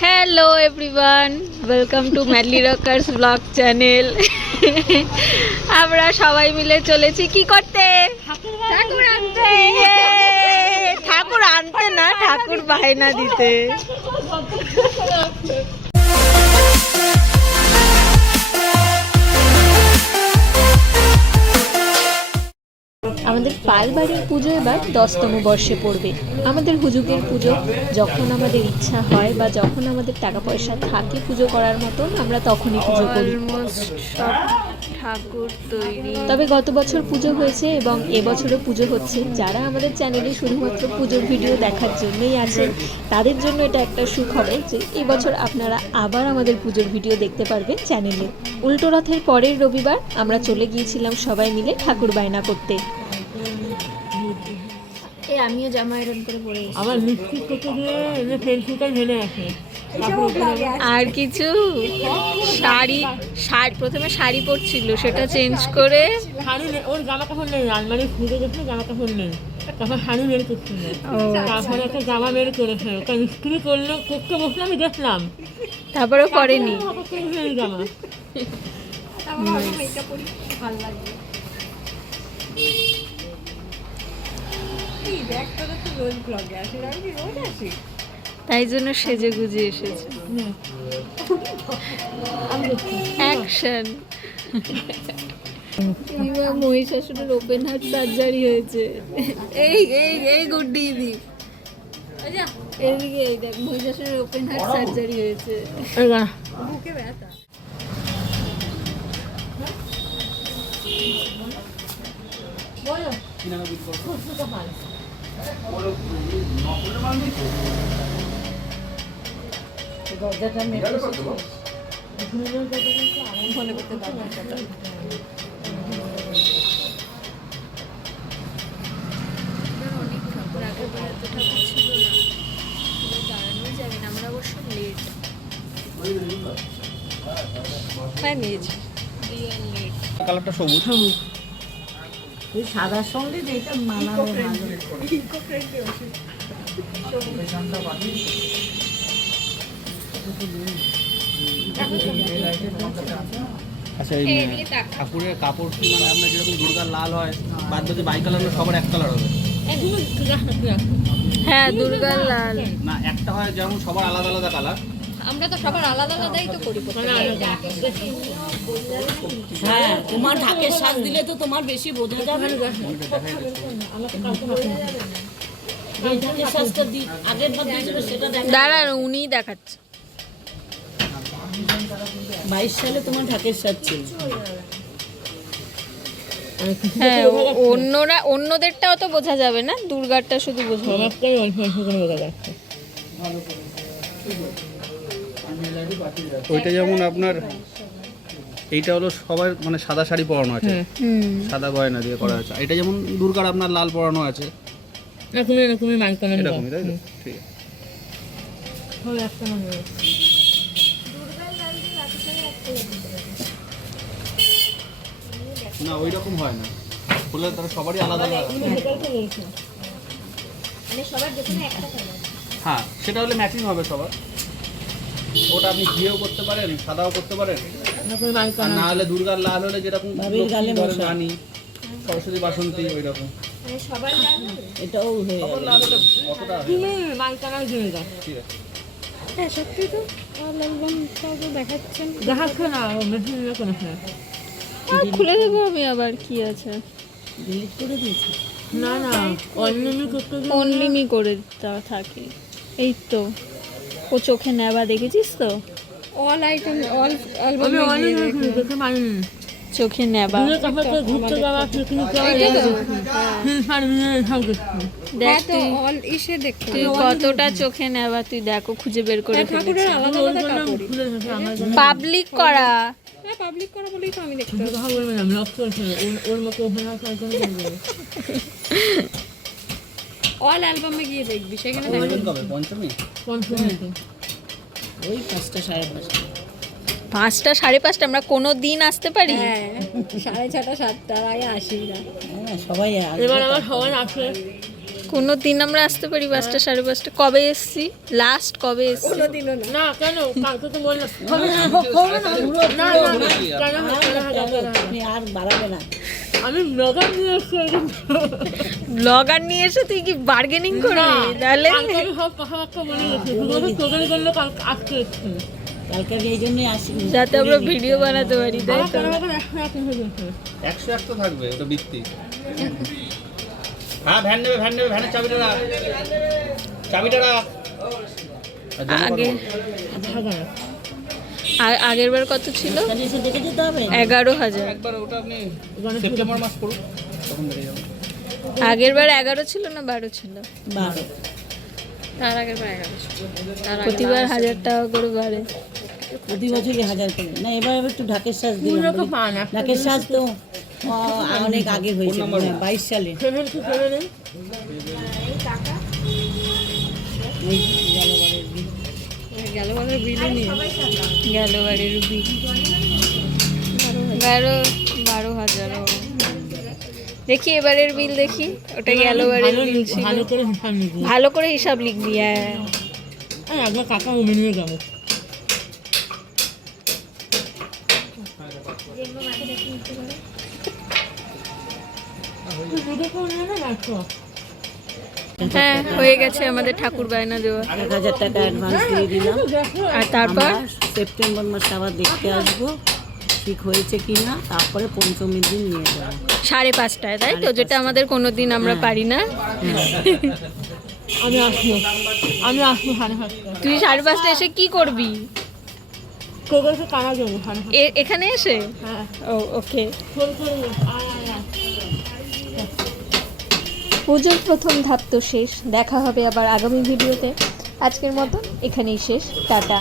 Hello everyone, welcome to madly Rockerz blog channel. আমরা সবাই মিলে চলেছি কি করতে? ঠাকুর আনতে। ঠাকুর আনতে না, ঠাকুর বায়না দিতে। আমাদের পালবাড়ির পুজো এবার 10তম বর্ষে পড়বে। আমাদের হুজুগের পুজো যখন আমাদের ইচ্ছা হয় বা যখন আমাদের টাকা পয়সা থাকে পুজো করার মতন, আমরা তখনই পুজো করি। সব ঠাকুর তৈরি। তবে গত বছর পুজো হয়েছে এবং এবছরও পুজো হচ্ছে। যারা আমাদের চ্যানেলে শুধুমাত্র পুজোর ভিডিও দেখার জন্যই আছেন, তাদের জন্য এটা একটা সুখবর যে এবছর আপনারা আবার আমাদের পুজোর ভিডিও দেখতে পারবেন চ্যানেলে। উল্টো রথের পরের রবিবার আমরা চলে গিয়েছিলাম সবাই মিলে ঠাকুর বায়না করতে। আমিও জামা আয়রন করে পরে আমার লিপস্টিক করতে গিয়ে পেন্সিলটা ঢেলে আসে। আর কিছু শাড়ি প্রথমে শাড়ি পরছিল, সেটা চেঞ্জ করে শাড়ি ওর জামা কাপড় নেই, আলমারি খুঁজে গেছে জামা কাপড় নেই, তারপর শাড়ি বের করছিল। তারপরে একটা জামা বের করেছে, ওটা ইস্ত্রি করলো, করতে বসলে আমি দেখলাম, তারপরে পরেনি জামা। তাই জন্য সেজে গুজে এসেছে। অ্যাকশন। মহিষাসুরের ওপেন হার্ট সার্জারি হয়েছে। এই গুড্ডি দি এদিকে, এই দেখ, মহিষাসুরের ওপেন হার্ট সার্জারি হয়েছে, বুকে ব্যথা। দরজাটা মনে করতে পারবো। অনেক ঠাকুর আগে বেড়াতে ঠাকুর ছিল না, দাঁড়ানোই যাবে না। আমরা অবশ্য লেট নিয়েছি, কালারটা সবুজ। ওই সাদার সঙ্গে যেটা মানাবে ভালো। আচ্ছা, এই ঠাকুরের কাপড় কি মানে আপনার যেরকম দুর্গার লাল হয়, বাদ বাকি বাই কালার সবার এক কালার হবে? হ্যাঁ, দুর্গার লাল না, একটা হয় যেমন সবার আলাদা আলাদা কালার। আমরা তো সবার আলাদা আলাদাই তো করি। হ্যাঁ, তোমার ঢাকের সাজ দিলে তো তোমার বেশি বোঝা যাবে। ঢাকের সাজটা আগের বার দিয়েছিল সেটা দাঁড়ান, উনিই দেখাচ্ছে। 22 সালে তোমার ঢাকের সাজ ছিল। হ্যাঁ, অন্যদেরটাও তো বোঝা যাবে না, দুর্গারটা শুধু বোঝা যাবে। ওইটা যেমন আপনার এইটা হলো সবার মানে সাদা শাড়ি পরানো আছে, সাদা গয়না দিয়ে করা আছে। এটা যেমন দুর্গার আপনার লাল পরানো আছে, এরকমই মাইকানা এরকমই, তাই তো? ঠিক আছে। না, ওই রকম হয় না, বলে তারা সবারই আলাদা আলাদা। হ্যাঁ, সেটা হলে ম্যাচিং হবে সবার। ওটা আপনি ঘিয়েও করতে পারেন, সাদাও করতে পারেন, আর না হলে দুর্গার লাল হলে যেরকম রানী, সরস্বতী, বাসন্তী, ওই রকম। এটাও হয়ে সবার লাল হলে অতটা ঠিক আছে। হ্যাঁ, সত্যি তো দেখাচ্ছেন। দেখাচ্ছে না, খুলে দেবো আমি আবার, কি আছে? ডিলিট করে দিয়েছি। না না, অনলিমি করে দেওয়া থাকে। এই তো, ও চোখে নেবা দেখেছিস তো? অল আইটেম, অল অ্যালবাম চোখে নেবা। ঘুরতে যাওয়া, পিকনিক যাওয়া, দেখ তুই কতটা চোখে নেবা, তুই দেখো খুঁজে বের করে পাবলিক করা। পাবলিক করা বলেই তো আমি দেখতে অল অ্যালবামে গিয়ে দেখবি, সেখানে পঞ্চমী ওই 5টা 5:30। 5টা 5:30 আমরা কোনো দিন আসতে পারি? 6:30 7টার আগে আসি না। সবাই এবার আমার সবাই আসে, কোনো দিন আমরা আসতে পারি 5টা 5:30। কবে এসছি লাস্ট, কবে এসছি? না কেন কালকে তো বললাম না কেন আপনি আর বাড়াবে না। আমি ব্লগার নিয়ে এসেছি ব্লগার নিয়ে এসে তুই কি বার্গেনিং করবি? তাহলে কালকে আমি সব কথাবার্তা বলে গেছি শুধু তোদের জন্য কালকে আসতে এসেছি কালকে আমি এই জন্যই আসি। যাতে আমরা ভিডিও বানাতে পারি, তাই আমার তো? কেন এখন 100 হয়ে গেছে 101 তো থাকবে, ওটা বৃত্তি। হ্যাঁ ভ্যান নেবে, ভ্যানের চাবিটা রাখ, চাবিটা রাখ। আর জমা কত আগে বলো? আগের বার কত ছিল? তাহলে এসে দেখে যেতে হবে। 11,000। একবার ওটা আপনি সেপ্টেম্বর মাস করুন, তখন বেরিয়ে যাবে। আগের বার 11 ছিল না 12 ছিল? 12। তার আগের বার 11 ছিল। প্রতিবার 1000 টাকা করে বাড়ে। প্রতি বছরই 1000 করে। না এবার একটু ঢাকের সাজ দিলাম। পুজোকে পান ঢাকের সাজ তো অনেক আগে হয়েছে, 22 সালে। ফেলে নেই ওই গেলবারের বিল। গেল বারের বিল 12,000। দেখি এবারের বিল দেখি, ওটা গেল বারের বিল ছিল। ভালো করে হিসাব নিবি ভালো করে হিসাব লিখবি। হ্যাঁ আমি একবার কাকা উমে নিয়ে যাবো হ্যাঁ হয়ে গেছে আমাদের ঠাকুর বায়না দেওয়া। 1000 টাকা অ্যাডভান্স দিয়ে দিলাম। আর তারপর আমরা সেপ্টেম্বর মাসে আবার দেখতে আসবো ঠিক হয়েছে কিনা, তারপরে পঞ্চমীর দিন নিয়ে যাবো। 5:30টায়, তাই তো? যেটা আমাদের কোনোদিন আমরা পারি না। আমি আসবো 5:30 তুই 5:30টায় এসে কি করবি? তোকে এসে কানা যাবো 5:30 এখানে এসে? হ্যাঁ ও ওকে। ফোন করে আয় পুজোর প্রথম ধাপ তো শেষ। দেখা হবে আবার আগামী ভিডিওতে। আজকের মতন এখানেই শেষ। টাটা।